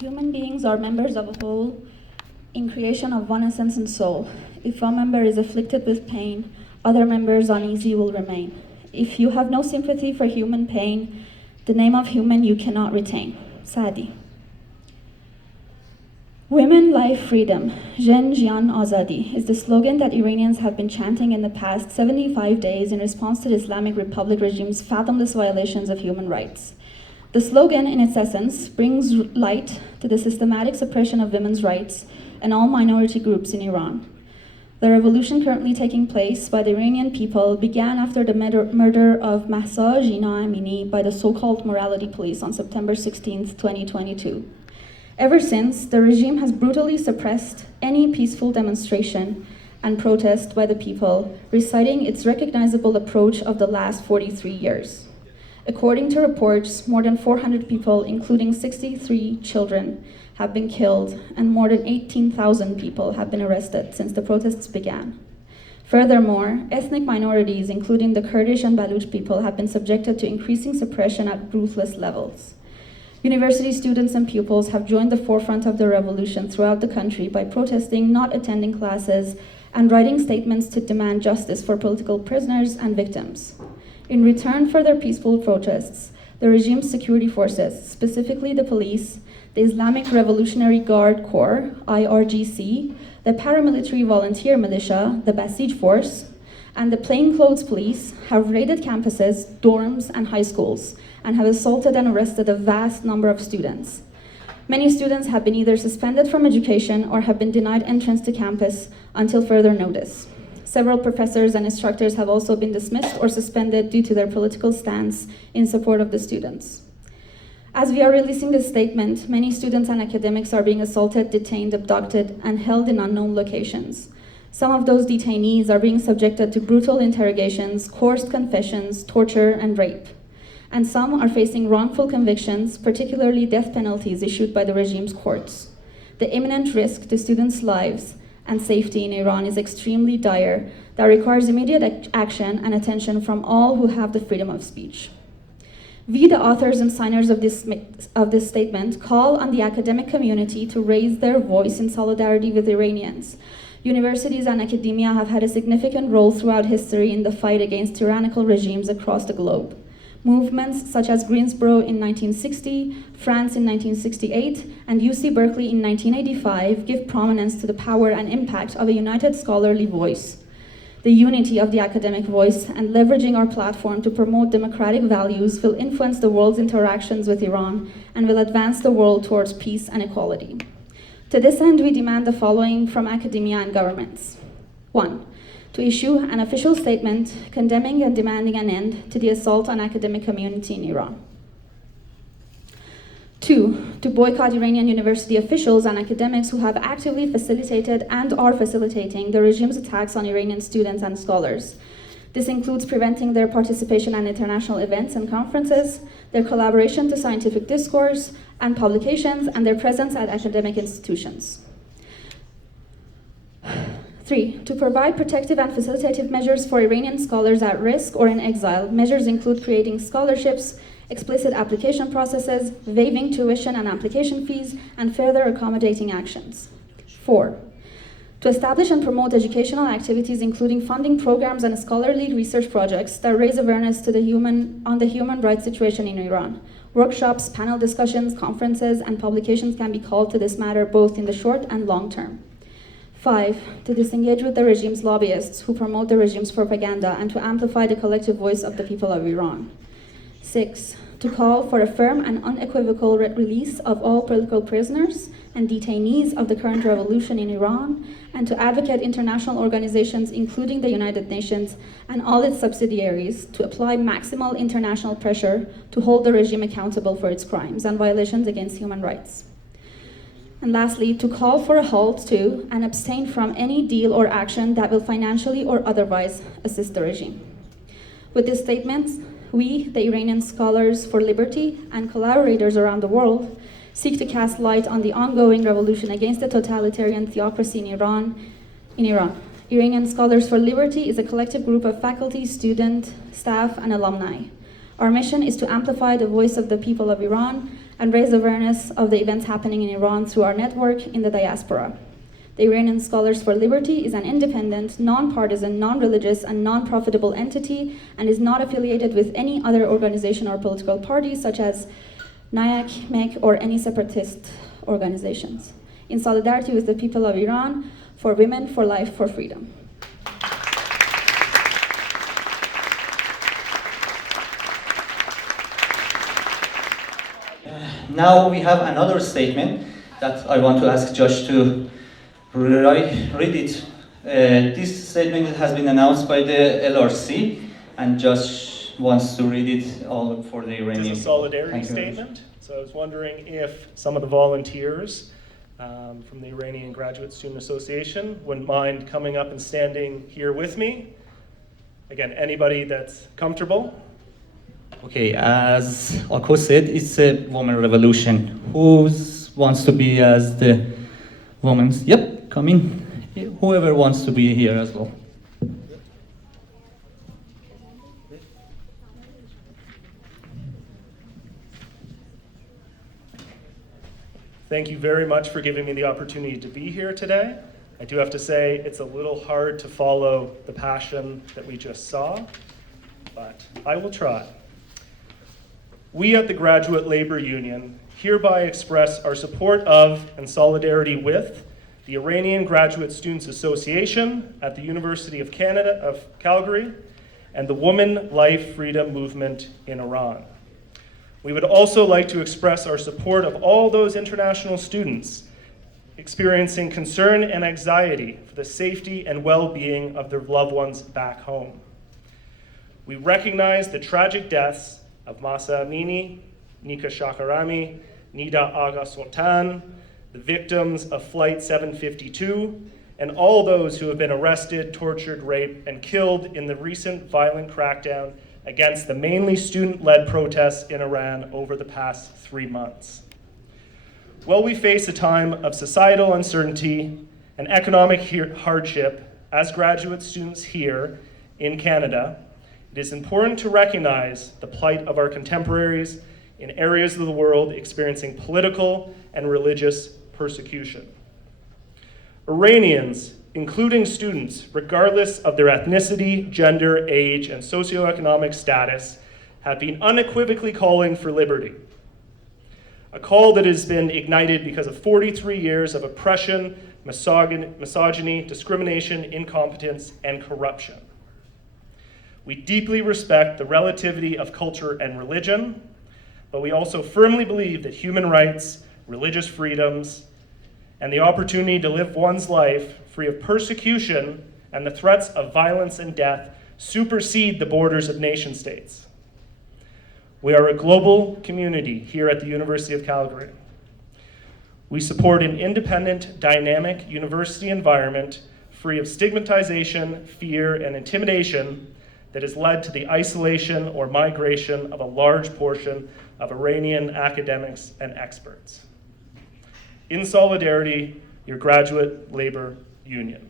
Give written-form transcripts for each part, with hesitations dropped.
Human beings are members of a whole in creation of one essence and soul. If one member is afflicted with pain, other members uneasy will remain. If you have no sympathy for human pain, the name of human you cannot retain. Sadi. Women, life, freedom, Jen, Jian, Azadi is the slogan that Iranians have been chanting in the past 75 days in response to the Islamic Republic regime's fathomless violations of human rights. The slogan, in its essence, brings light to the systematic suppression of women's rights and all minority groups in Iran. The revolution currently taking place by the Iranian people began after the murder of Mahsa Jina Amini by the so-called morality police on September 16, 2022. Ever since, the regime has brutally suppressed any peaceful demonstration and protest by the people, reciting its recognizable approach of the last 43 years. According to reports, more than 400 people, including 63 children, have been killed, and more than 18,000 people have been arrested since the protests began. Furthermore, ethnic minorities, including the Kurdish and Baluch people, have been subjected to increasing suppression at ruthless levels. University students and pupils have joined the forefront of the revolution throughout the country by protesting, not attending classes, and writing statements to demand justice for political prisoners and victims. In return for their peaceful protests, the regime's security forces, specifically the police, the Islamic Revolutionary Guard Corps, IRGC, the paramilitary volunteer militia, the Basij Force, and the plainclothes police have raided campuses, dorms, and high schools, and have assaulted and arrested a vast number of students. Many students have been either suspended from education or have been denied entrance to campus until further notice. Several professors and instructors have also been dismissed or suspended due to their political stance in support of the students. As we are releasing this statement, many students and academics are being assaulted, detained, abducted, and held in unknown locations. Some of those detainees are being subjected to brutal interrogations, coerced confessions, torture, and rape. And some are facing wrongful convictions, particularly death penalties issued by the regime's courts. The imminent risk to students' lives and safety in Iran is extremely dire, that requires immediate action and attention from all who have the freedom of speech. We, the authors and signers of this statement, call on the academic community to raise their voice in solidarity with Iranians. Universities and academia have had a significant role throughout history in the fight against tyrannical regimes across the globe. Movements such as Greensboro in 1960, France in 1968, and UC Berkeley in 1985 give prominence to the power and impact of a united scholarly voice. The unity of the academic voice and leveraging our platform to promote democratic values will influence the world's interactions with Iran and will advance the world towards peace and equality. To this end, we demand the following from academia and governments. 1. To issue an official statement condemning and demanding an end to the assault on academic community in Iran. 2. To boycott Iranian university officials and academics who have actively facilitated and are facilitating the regime's attacks on Iranian students and scholars. This includes preventing their participation in international events and conferences, their collaboration to scientific discourse and publications, and their presence at academic institutions. 3. To provide protective and facilitative measures for Iranian scholars at risk or in exile. Measures include creating scholarships, explicit application processes, waiving tuition and application fees, and further accommodating actions. 4. To establish and promote educational activities, including funding programs and scholarly research projects that raise awareness to on the human rights situation in Iran. Workshops, panel discussions, conferences, and publications can be called to this matter both in the short and long term. 5. To disengage with the regime's lobbyists who promote the regime's propaganda and to amplify the collective voice of the people of Iran. 6. To call for a firm and unequivocal release of all political prisoners and detainees of the current revolution in Iran, and to advocate international organizations, including the United Nations and all its subsidiaries, to apply maximal international pressure to hold the regime accountable for its crimes and violations against human rights. And lastly, to call for a halt to and abstain from any deal or action that will financially or otherwise assist the regime. With this statement, we, the Iranian Scholars for Liberty and collaborators around the world, seek to cast light on the ongoing revolution against the totalitarian theocracy in Iran. Iranian Scholars for Liberty is a collective group of faculty, student, staff, and alumni. Our mission is to amplify the voice of the people of Iran and raise awareness of the events happening in Iran through our network in the diaspora. The Iranian Scholars for Liberty is an independent, non-partisan, non-religious, and non-profitable entity and is not affiliated with any other organization or political party such as NAYAK, MEK, or any separatist organizations. In solidarity with the people of Iran, for women, for life, for freedom. Now we have another statement that I want to ask Josh to read it. This statement has been announced by the LRC, and Josh wants to read it all for the Iranian. It's a solidarity statement. So I was wondering if some of the volunteers from the Iranian Graduate Student Association wouldn't mind coming up and standing here with me. Again, anybody that's comfortable. Okay, as Ako said, it's a woman revolution. Who wants to be as the woman's? Yep, come in. Whoever wants to be here as well. Thank you very much for giving me the opportunity to be here today. I do have to say it's a little hard to follow the passion that we just saw, but I will try. We at the Graduate Labor Union hereby express our support of and solidarity with the Iranian Graduate Students Association at the University of Canada of Calgary and the Woman, Life, Freedom movement in Iran. We would also like to express our support of all those international students experiencing concern and anxiety for the safety and well-being of their loved ones back home. We recognize the tragic deaths of Mahsa Amini, Nika Shakarami, Nida Aga Sultan, the victims of Flight 752, and all those who have been arrested, tortured, raped, and killed in the recent violent crackdown against the mainly student-led protests in Iran over the past 3 months. While we face a time of societal uncertainty and economic hardship as graduate students here in Canada, it is important to recognize the plight of our contemporaries in areas of the world experiencing political and religious persecution. Iranians, including students, regardless of their ethnicity, gender, age, and socioeconomic status, have been unequivocally calling for liberty. A call that has been ignited because of 43 years of oppression, misogyny, discrimination, incompetence, and corruption. We deeply respect the relativity of culture and religion, but we also firmly believe that human rights, religious freedoms, and the opportunity to live one's life free of persecution and the threats of violence and death supersede the borders of nation states. We are a global community here at the University of Calgary. We support an independent, dynamic university environment free of stigmatization, fear, and intimidation that has led to the isolation or migration of a large portion of Iranian academics and experts. In solidarity, your Graduate Labor Union.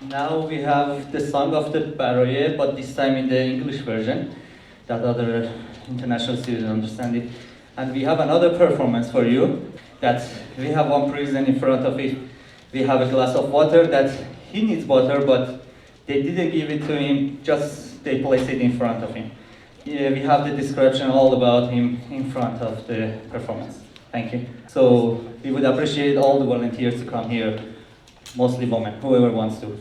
Now we have the song of the Baroye, but this time in the English version, that other international students understand it. And we have another performance for you, that we have one prison in front of it. We have a glass of water that he needs water, but they didn't give it to him, just they placed it in front of him. Yeah, we have the description all about him in front of the performance. Thank you. So we would appreciate all the volunteers to come here, mostly women, whoever wants to.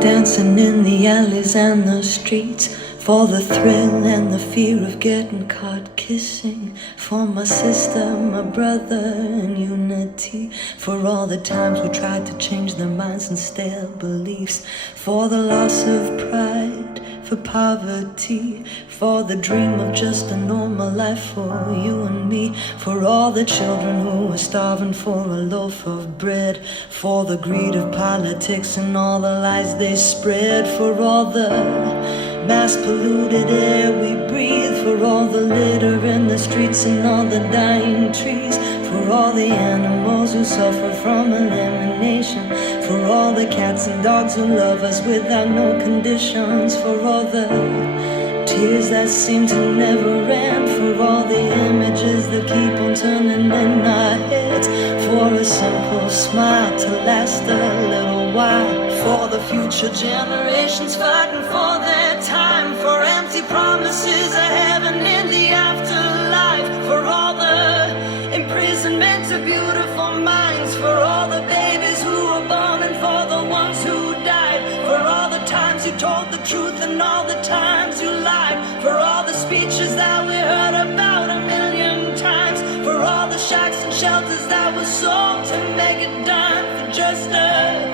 Dancing in the alleys and the streets, For the thrill and the fear of getting caught kissing. For my sister, my brother, and unity. For all the times we tried to change their minds and stale beliefs. For the loss of pride, for poverty. For the dream of just a normal life for you and me. For all the children who were starving for a loaf of bread. For the greed of politics and all the lies they spread. For all the mass polluted air we breathe. For all the litter in the streets and all the dying trees. For all the animals who suffer from elimination. For all the cats and dogs who love us without no conditions. For all the tears that seem to never end. For all the images that keep on turning in our heads. For a simple smile to last a little while. For the future generations fighting for their time. For empty promises of heaven in the afterlife. For all the imprisonment of beautiful minds. For all the babies who were born and for the ones who died. For all the times you told the truth and all the times you lied. For all the speeches that we heard about 1,000,000 times. For all the shacks and shelters that were sold to make it done. For just a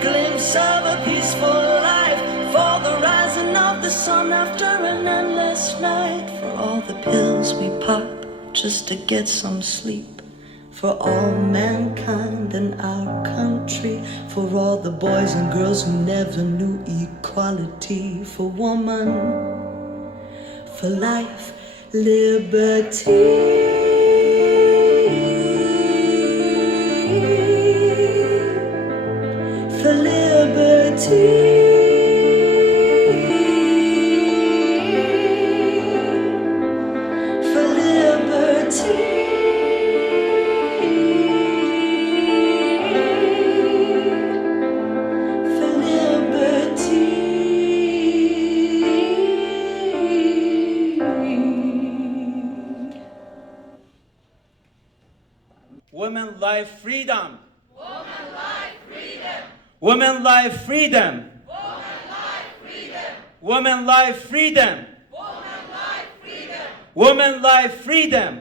glimpse of a peaceful life. For the rising of the sun after an endless night. For all the pills we pop just to get some sleep. For all mankind in our country. For all the boys and girls who never knew equality. For woman, for life, liberty. For liberty. For liberty. For liberty. Women life freedom. Women life freedom. Women life freedom. Women life freedom.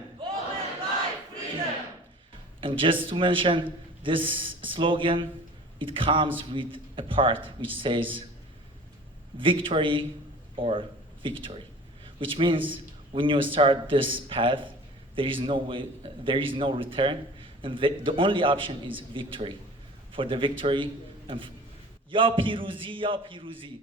And just to mention, this slogan, it comes with a part which says victory or victory, which means when you start this path, there is no way, there is no return, and the only option is victory. For the victory, and ya piruzi, ya piruzi.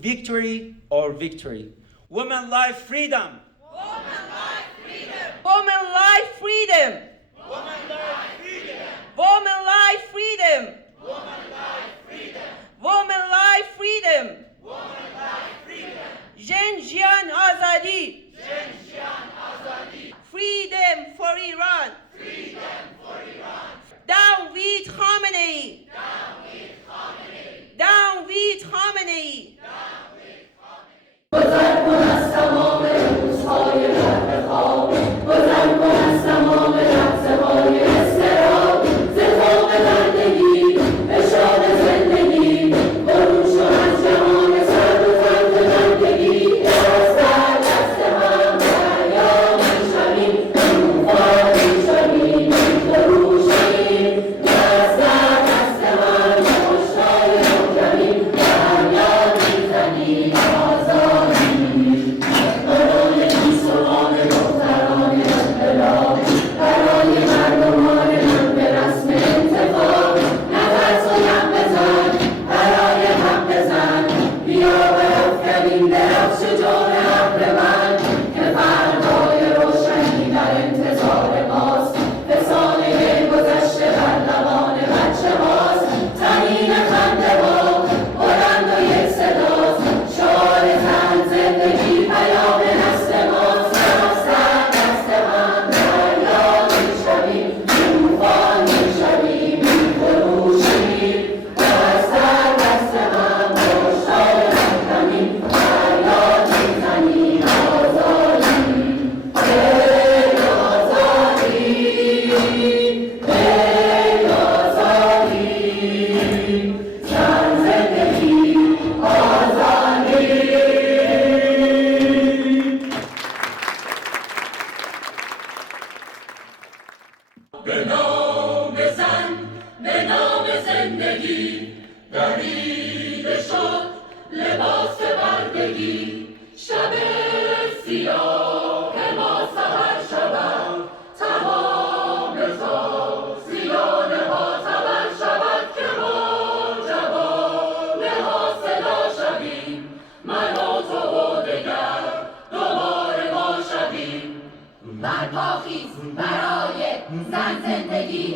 Victory or victory. Women life freedom. Woman life freedom. Woman life freedom. Women life freedom. Woman life freedom. Women life freedom. Woman life freedom. Women life freedom. Jen Jian Azadi. Jen Jian Azadi. Freedom for Iran. Freedom for Iran. Down with Khamenei. Down with Khamenei. Down with Khamenei. Down with Khamenei.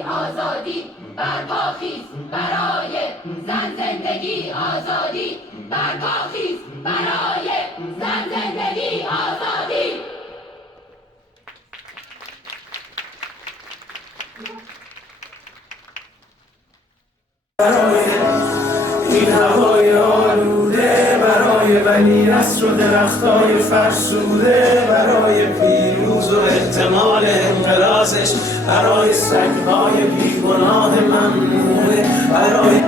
آزادی برپا خیز برای زن زندگی آزادی برپا خیز برای زن زندگی آزادی. این هوای آلوده برای ولیعصر و درختای فرسوده، برای پیروز و احتمال انقراضش، برای سگهای بیگناه ممنوعه، برای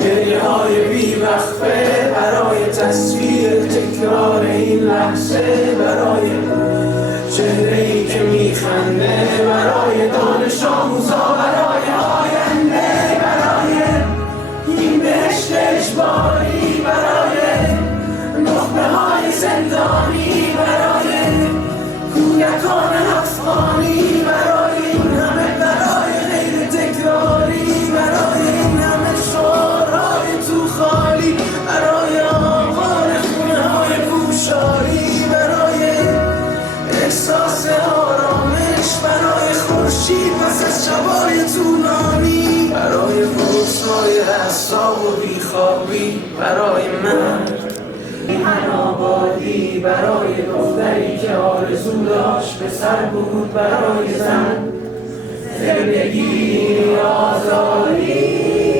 گریه های بیوقفه، برای تصویر تکرار این لحظه، برای چهره‌ای که میخنده، برای دانش آموزا، برای آینده، برای این بهشت اجباری، برای نخبه های زندانی، برای کودکان افغانی، برای این همه برای غیر تکراری، برای این همه شعارهای تو خالی، برای آوار خونه های پوشالی، برای احساس آرامش، برای خورشید پس از شبای طولانی، برای بغض‌های اعصاب و بیخوابی، برای من میهن آبادی، برای دختری که آرزو داشت پسر بود، برای زن زندگی آزادی.